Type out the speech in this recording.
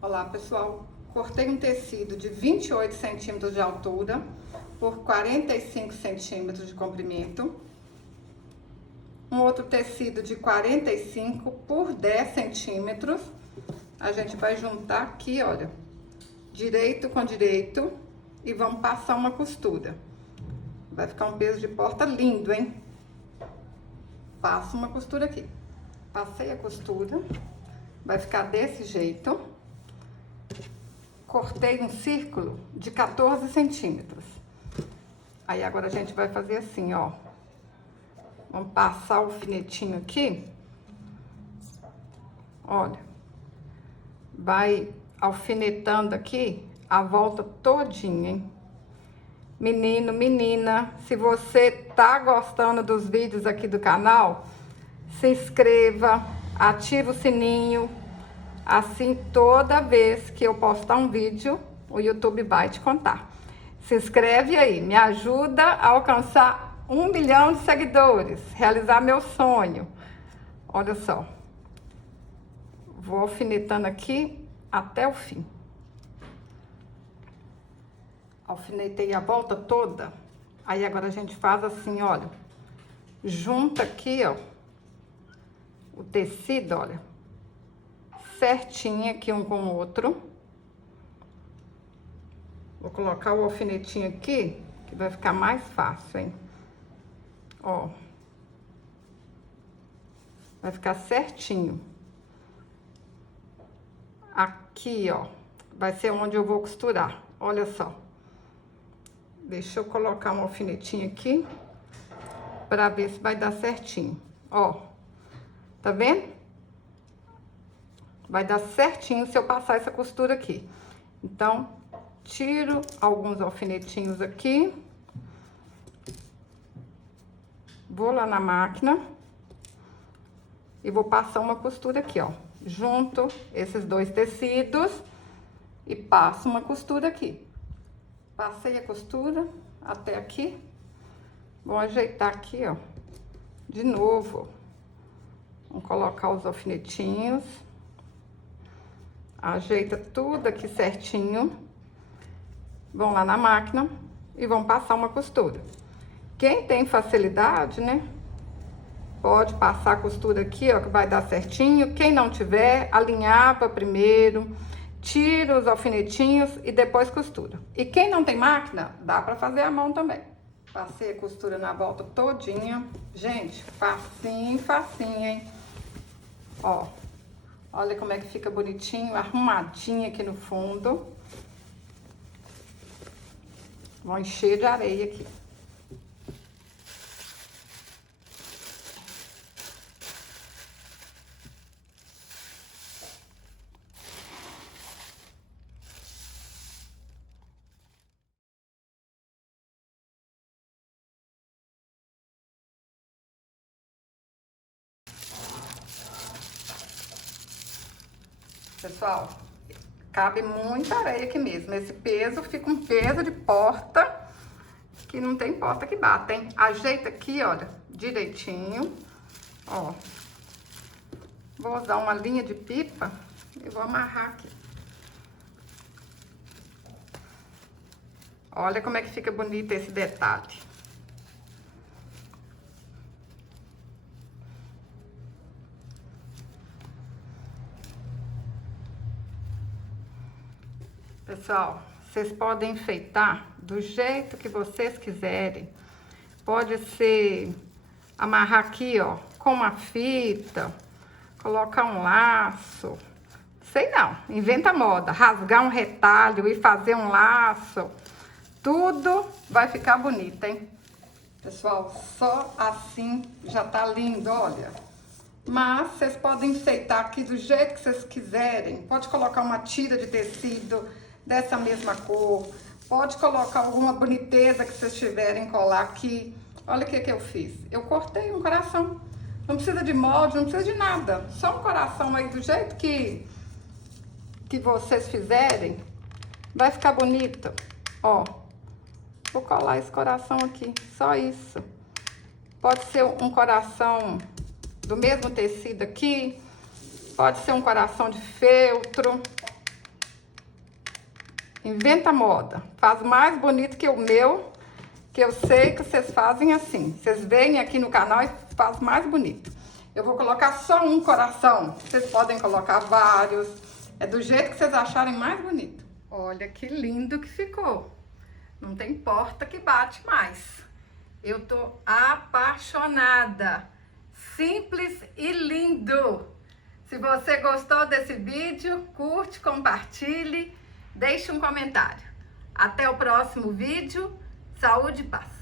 Olá pessoal, cortei um tecido de 28 centímetros de altura por 45 centímetros de comprimento, um outro tecido de 45 por 10 centímetros. A gente vai juntar aqui, olha, direito com direito e vamos passar uma costura. Vai ficar um peso de porta lindo, hein? Passo uma costura aqui, passei a costura, vai ficar desse jeito. Cortei um círculo de 14 centímetros. Aí agora a gente vai fazer assim, ó. Vamos passar o alfinetinho aqui. Olha. Vai alfinetando aqui a volta todinha, hein? Menino, menina, se você tá gostando dos vídeos aqui do canal, se inscreva, ativa o sininho. Assim, toda vez que eu postar um vídeo, o YouTube vai te contar. Se inscreve aí, me ajuda a alcançar 1 milhão de seguidores, realizar meu sonho. Olha só. Vou alfinetando aqui até o fim. Alfinetei a volta toda. Aí agora a gente faz assim, olha. Junta aqui, ó, o tecido, olha. Certinho aqui um com o outro. Vou colocar o alfinetinho aqui, que vai ficar mais fácil, hein? Ó. Vai ficar certinho. Aqui, ó, vai ser onde eu vou costurar. Olha só. Deixa eu colocar um alfinetinho aqui, pra ver se vai dar certinho. Ó. Tá vendo? Vai dar certinho se eu passar essa costura aqui. Então, tiro alguns alfinetinhos aqui. Vou lá na máquina. E vou passar uma costura aqui, ó. Junto esses dois tecidos. E passo uma costura aqui. Passei a costura até aqui. Vou ajeitar aqui, ó. De novo. Vamos colocar os alfinetinhos. Ajeita tudo aqui certinho. Vão lá na máquina e vão passar uma costura. Quem tem facilidade, né? Pode passar a costura aqui, ó, que vai dar certinho. Quem não tiver, alinhava primeiro, tira os alfinetinhos e depois costura. E quem não tem máquina, dá pra fazer à mão também. Passei a costura na volta todinha. Gente, facinho, facinho, hein? Ó. Olha como é que fica bonitinho, arrumadinho aqui no fundo. Vou encher de areia aqui. Pessoal, cabe muita areia aqui mesmo. Esse peso fica um peso de porta, que não tem porta que bata, hein? Ajeita aqui, olha, direitinho. Ó. Vou usar uma linha de pipa e vou amarrar aqui. Olha como é que fica bonito esse detalhe. Pessoal, vocês podem enfeitar do jeito que vocês quiserem. Pode ser amarrar aqui, ó, com uma fita, colocar um laço. Sei não, inventa moda. Rasgar um retalho e fazer um laço. Tudo vai ficar bonito, hein? Pessoal, só assim já tá lindo, olha. Mas vocês podem enfeitar aqui do jeito que vocês quiserem. Pode colocar uma tira de tecido dessa mesma cor. Pode colocar alguma boniteza que vocês tiverem colar aqui. Olha o que que eu fiz. Eu cortei um coração. Não precisa de molde, não precisa de nada. Só um coração aí do jeito que vocês fizerem. Vai ficar bonito. Ó. Vou colar esse coração aqui. Só isso. Pode ser um coração do mesmo tecido aqui. Pode ser um coração de feltro. Inventa moda. Faz mais bonito que o meu, que eu sei que vocês fazem assim. Vocês vêm aqui no canal e fazem mais bonito. Eu vou colocar só um coração. Vocês podem colocar vários. É do jeito que vocês acharem mais bonito. Olha que lindo que ficou. Não tem porta que bate mais. Eu tô apaixonada. Simples e lindo. Se você gostou desse vídeo, curte, compartilhe, deixe um comentário. Até o próximo vídeo. Saúde e paz.